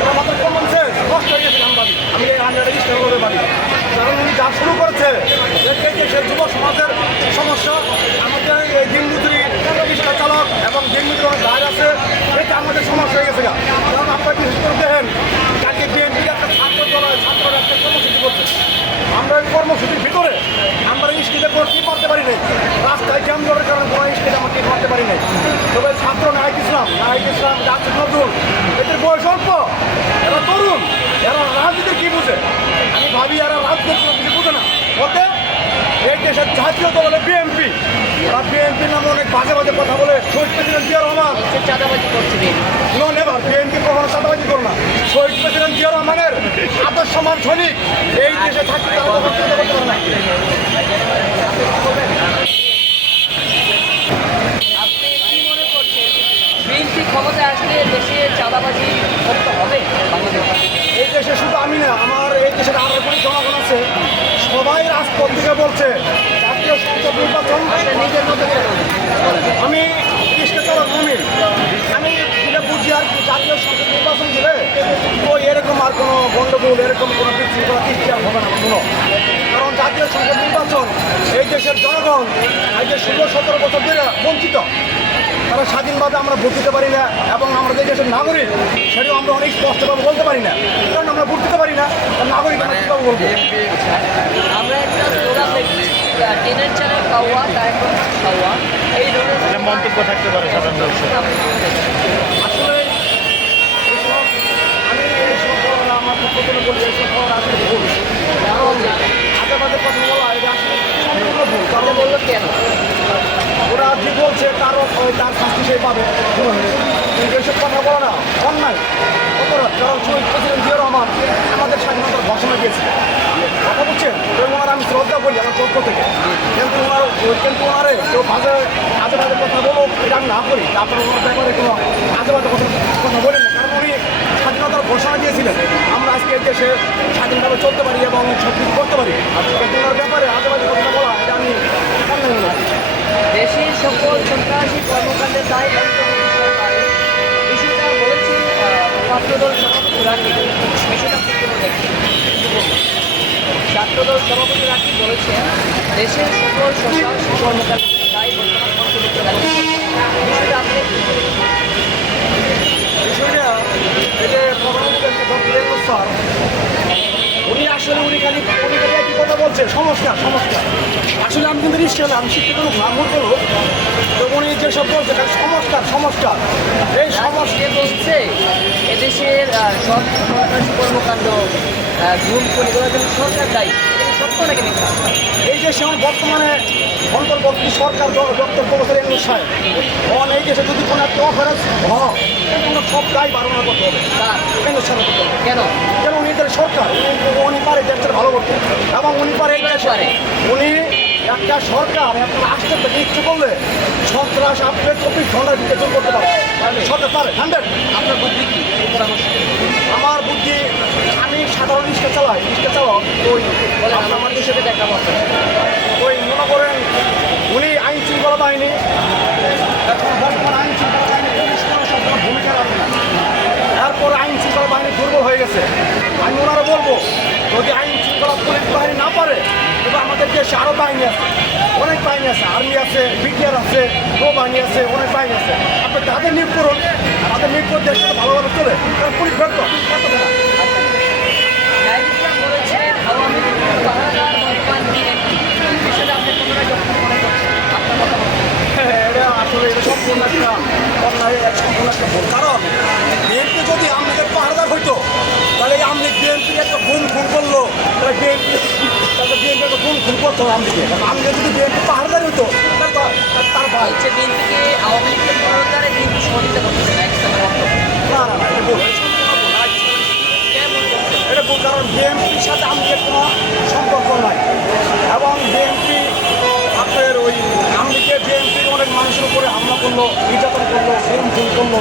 এটা মাত্র common sense নষ্ট হয়ে গেছে আমবাদি আমি এই কারণ উনি যা শুরু করেছে সে যুব সমাজের সমস্যা। আমাদের এই দিনমজুরি রিক্সা চালক এবং দিনমজুরি অনেক দায় আছে। এটা আমাদের সমস্যা হয়ে গেছে। কারণ আপনারা বিশেষ করে দেখেন যাকে বিএনপির একটা ছাত্র দল কর্মসূচি করছে। আমরা ওই কর্মসূচির ভিতরে আমরা স্টেজে কি করতে পারি নাই রাস্তায় জ্যাম জলের কারণে কোনো স্টেজে আমরা কি করতে পারি নাই তবে ছাত্র নায়ক ইসলাম নায়ক ইসলাম জাসিদ নজরুল এদের বয়স অল্প এরা তরুণ এরা রাজনীতি কি বুঝে আমি ভাবি এরা রাজনীতি কোনো কিছু বুঝে না ওতে এই দেশের হলো বিএনপি ওরা বিএনপি নামে অনেক বাজে বাজে কথা বলে শহীদ প্রেসিডেন্ট জিয়া রহমান। চাঁদাবাজি করছে। নো নেভার বিএনপি কখনো চাঁদাবাজি করো না। শহীদ প্রেসিডেন্ট জিয়া রহমানের আদর্শমান সৈনিক। এই দেশে থাকতে করতে পারে না। মনে ক্ষমতায় আসলে দেশে চাঁদাবাজি মুক্ত হবে এই দেশে শুধু আমি না আমার এই দেশের আরও জনগণ আছে। সবাই রাজপথ থেকে বলছে নির্বাচন নিজের মতো আমি কৃষ্ণ চালক মুমিন আমি যেটা বুঝি আর জাতীয় সংসদ নির্বাচন দিলে তো এরকম আর কোনো গণ্ডগোল, এরকম কোনো বিশৃঙ্খলা সৃষ্টি আর হবে কারণ জাতীয় সংসদ নির্বাচন এই দেশের জনগণ, এই যে ষোলো, সতেরো বছর ধরে বঞ্চিত, তারা স্বাধীনভাবে আমরা ভোট দিতে পারি না এবং আমরা দেশের নাগরিক, সেটাও আমরা অনেক স্পষ্টভাবে বলতে পারি না। কারণ আমরা ভোট দিতে পারি না নাগরিক আমরা কীভাবে বলব? আমরা একটা টিনের চালে খাওয়া ডায়মন্ড খাওয়া এই ধরনের মন্তব্য থাকতে পারে সাধারণ দর্শক? আসলে আমি খবর আমার প্রথমে বলি এইসব খবর আসলে ভুল। কারণ আগে বাজে কথা বলা এটা আসলে সম্পূর্ণ ভুল। কারণ বলল কেন? ওরা যে বলছে তার তার শাস্তি সে পাবে। কিন্তু এইসব কথা বলা না অন্যায় অপরাধ। কারণ শহীদ প্রেসিডেন্ট জিয়া রহমান আমাদের স্বাধীনতার ঘোষণা দিয়েছে কথা বলছেন? আমি শ্রদ্ধা করি আমার পক্ষ থেকে কিন্তু কিন্তু ওনারে কেউ বাজে আজে বাজে কথা বলো এটা না করি। তারপরে ওনার ব্যাপারে কোনো আজে বাজে কথা কথা বলি না। কারণ উনি স্বাধীনতার ঘোষণা দিয়েছিলেন। আমরা আজকে দেশে স্বাধীনভাবে চলতে পারি এবং সব কিছু করতে পারি। ওনার ব্যাপারে আজে বাজে কথা বলা, এটা আমি দেশের সকল সন্ত্রাসী কর্মকাণ্ডের দায় বিষয়টা বলেছেন ছাত্রদল বিষয়টা দেখছেন সভাপতি রাখি বলেছেন, দেশের সকল সন্ত্রাসী কর্মকাণ্ডের দায় বর্তমান অন্তর্বর্তী বিষয়টা আপনি বিষয়টা, এই যে প্রধানমন্ত্রী ডক্টর ইউনূস স্যার, উনি আসলে উনি খালি কথা বলছে সমস্যা সংস্কার কিন্তু নিশ্চয় আমি শিক্ষিত লোক না মূর্খ লোক তো উনি যেসব বলছে সংস্কার সংস্কার এই সংস্কার সে বলছে এদেশের সব সন্ত্রাসী কর্মকাণ্ড গুম করে দেওয়ার জন্য সরকার দায়ী। এই যে সময় বর্তমানে অন্তর্বর্তী সরকার ডক্টর প্রফেসর ইউনূস সাহেব তখন এই দেশে যদি কোনো একটা অফারেন্স হয় কোনো সব দায় বারণা করতে হবে। ইউনূস সাহেব করতে হবে কেন? যেন উনি সরকার। উনি- পারে দেশটা ভালো করতে। এবং উনি পারে? উনি একটা সরকার একটা রাষ্ট্রের থেকে ইচ্ছে করলে সন্ত্রাস, আপনি চব্বিশ ঘণ্টার ভিতরে করতে পারে সরকার পারে হান্ড্রেড আপনার বুদ্ধি কি? আমার বুদ্ধি, আমি সাধারণ রিক্সা চালাই রিক্সা চালক ওই আপনার আমার হিসেবে দেখা মতো ওই মনে করেন, উনি আইন শৃঙ্খলা বাহিনী, এখন বর্তমান আইন বাহিনী পুলিশ ভূমিকা এরপর আইন দুর্বল হয়ে গেছে। আমি ওনারা বলব, যদি আইন শৃঙ্খলা পুলিশ বাহিনী না পারে তবে আমাদের দেশে আরও বাহিনী আছে। অনেক বাহিনী আছে। আর্মি আছে বিটিআর আছে বাহিনী আছে, অনেক বাহিনী আছে। আপনি তাদের নিয়োগ করুন। তাদের নিয়োগ করে দেশটা ভালোভাবে চলে। কারণ পুলিশ ব্যর্থ ব্যর্থ না জাহিদ ইসলাম বলেছেন আওয়ামী লীগ পাহারাদার বর্তমান বিএনপি বিষয়টা আপনি কতটা যখন মনে করছেন আপনার মতামত কি? হ্যাঁ, এটা আসলে এটা সম্পূর্ণ একটা অন্যায় এক সম্পূর্ণ একটা ভুল কারণ বিএনপি যদি আমলিগের পাহাড়দার হইতো তাহলে এই আমলিগ বিএনপির একটা গুণ খুন করল তাহলে বিএনপি তাহলে বিএনপি একটা করতো আমলিগে আমলিগে যদি বিএনপি পাহাড়দার হইতো তার ভাই বলছে বিএনপিকে আওয়ামী লীগের পাহারাদারে বিএনপি সহযোগিতা করতেছে না না এটা ভুল। এটা ভুল। ভুল কারণ বিএনপির সাথে আমলিগের কোনো সম্পর্ক নাই। এবং বিএনপি আপনার ওই আমলিগে বিএনপির অনেক মানুষের উপরে হামলা করল নির্যাতন করল খুন খুন করল।